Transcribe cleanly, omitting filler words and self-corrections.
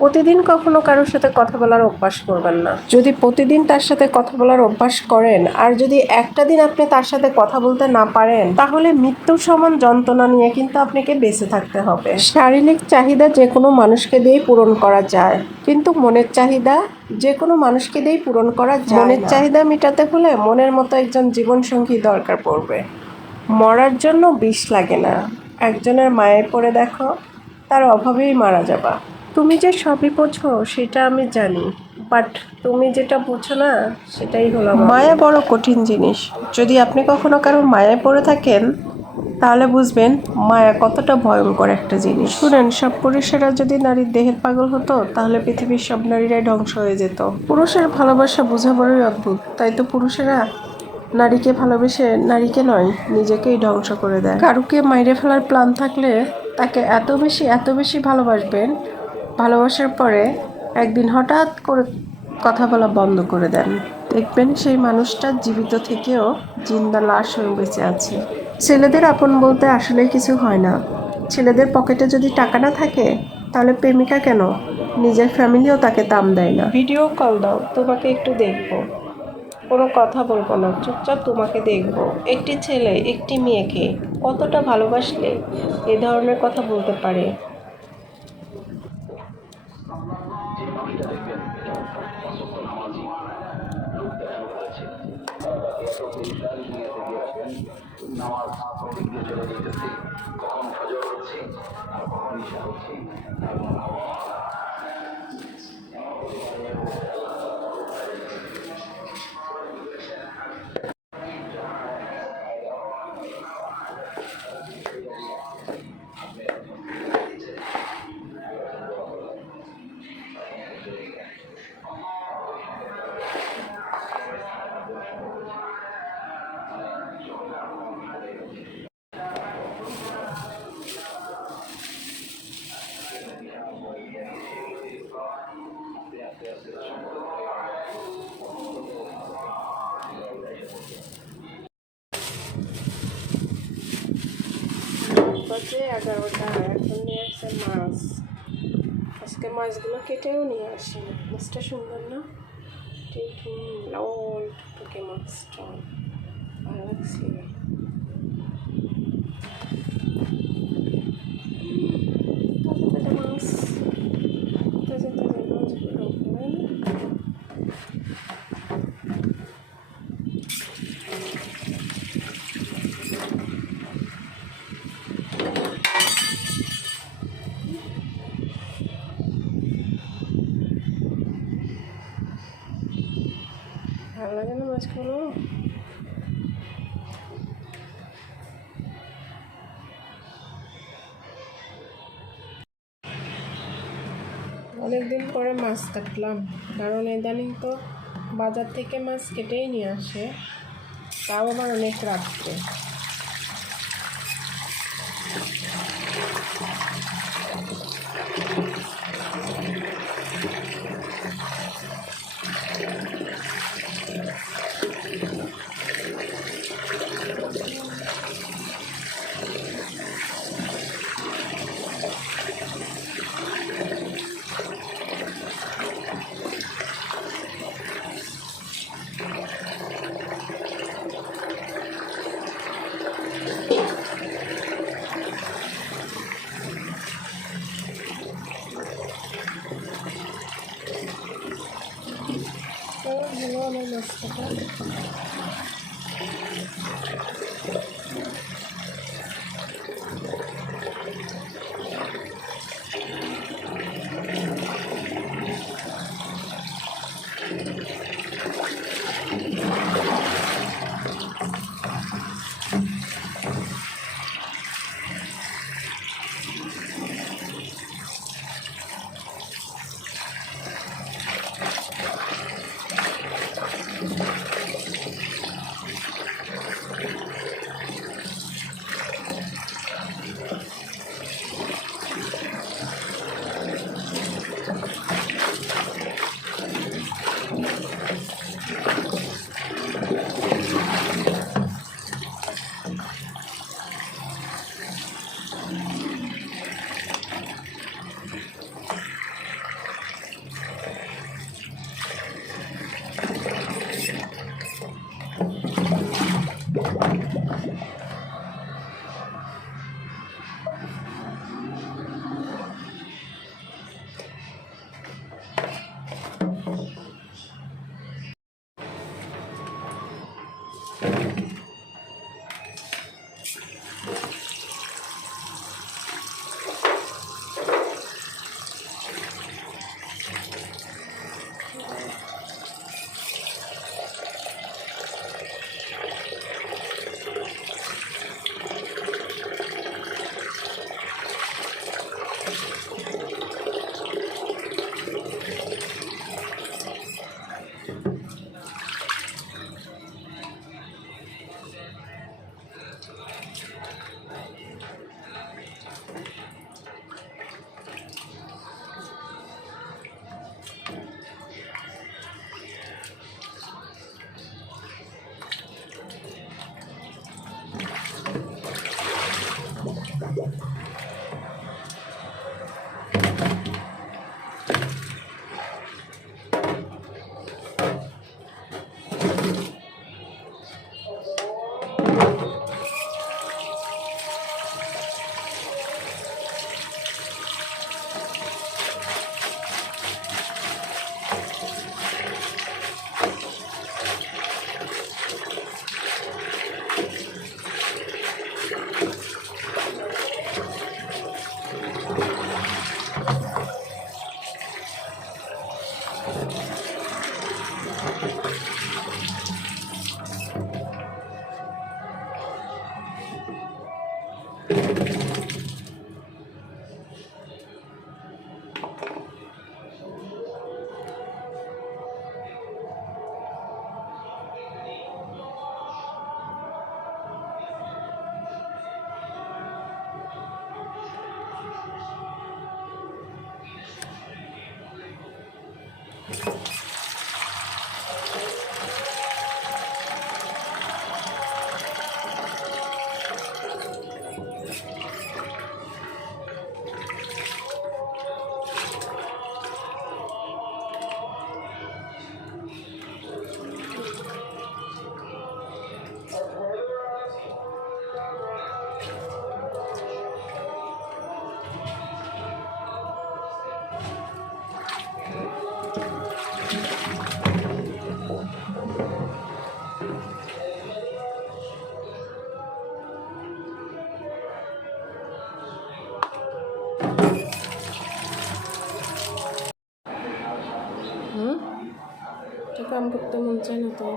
প্রতিদিন কখনো কারোর সাথে কথা বলার অভ্যাস করবেন না। যদি প্রতিদিন তার সাথে কথা বলার অভ্যাস করেন আর যদি একটা দিন আপনি তার সাথে কথা বলতে না পারেন, তাহলে মৃত্যুর সমান যন্ত্রণা নিয়ে কিন্তু আপনাকে বেঁচে থাকতে হবে। শারীরিক চাহিদা যে কোনো মানুষকে দিয়েই পূরণ করা যায়, কিন্তু মনের চাহিদা যে কোনো মানুষকে দিয়েই পূরণ করা যায় না। মনের চাহিদা মেটাতে হলে মনের মতো একজন জীবনসঙ্গী দরকার পড়বে। মরার জন্য বিষ লাগে না, একজনের মায়ায় পড়ে দেখো, তার অভাবেই মারা যাবা। তুমি যে সবই বোঝো সেটা আমি জানি, বাট তুমি যেটা বোঝো না সেটাই হলো মায়া। বড় কঠিন জিনিস। যদি আপনি কখনো কারো মায়ায় পড়ে থাকেন তাহলে বুঝবেন মায়া কতটা ভয়ঙ্কর একটা জিনিস। শুনেন, সব পুরুষেরা যদি নারীর দেহের পাগল হতো তাহলে পৃথিবীর সব নারীরাই ধ্বংস হয়ে যেত। পুরুষের ভালোবাসা বোঝা বড়ই অদ্ভুত, তাই তো পুরুষেরা নারীকে ভালোবেসে নারীকে নয় নিজেকেই ধ্বংস করে দেয়। কারুকে মাইরে ফেলার প্ল্যান থাকলে তাকে এত বেশি ভালোবাসবেন, ভালোবাসার পরে একদিন হঠাৎ করে কথা বলা বন্ধ করে দেন, দেখবেন সেই মানুষটা জীবিত থেকেও জিন্দা লাশ হয়ে বেঁচে আছে। ছেলেদের আপন বলতে আসলেই কিছু হয় না। ছেলেদের পকেটে যদি টাকা না থাকে তাহলে প্রেমিকা কেন, নিজের ফ্যামিলিও তাকে দাম দেয় না। ভিডিও কল দাও, তোমাকে একটু দেখবো। কোনো কথা বলবো না, চুপচাপ তোমাকে দেখবো। একটি ছেলে একটি মেয়েকে কতটা ভালোবাসলে এ ধরনের কথা বলতে পারে? নামাজ দিক দিয়ে চলে যেতেছে, কখন ফজর হচ্ছে আর কখন ঈশা হচ্ছে। বাজে 11টা, এখন নিয়ে আসছে মাছ। আজকে মাছগুলো কেটেও নিয়ে আসে। মাছটা সুন্দর না, ঠিক লাল টুকটুকে মাছটা, ভালো লাগছে। তাজা মাছ, তাজা মাছগুলো ভালো লাগে না মাছগুলো। অনেকদিন পরে মাছ কাটলাম, কারণ ইদানিং তো বাজার থেকে মাছ কেটেই নিয়ে আসে, তাও আবার অনেক রাত্রে। ভালো অনেক মাছ কাটা। কাম করতে মন চায় না তো।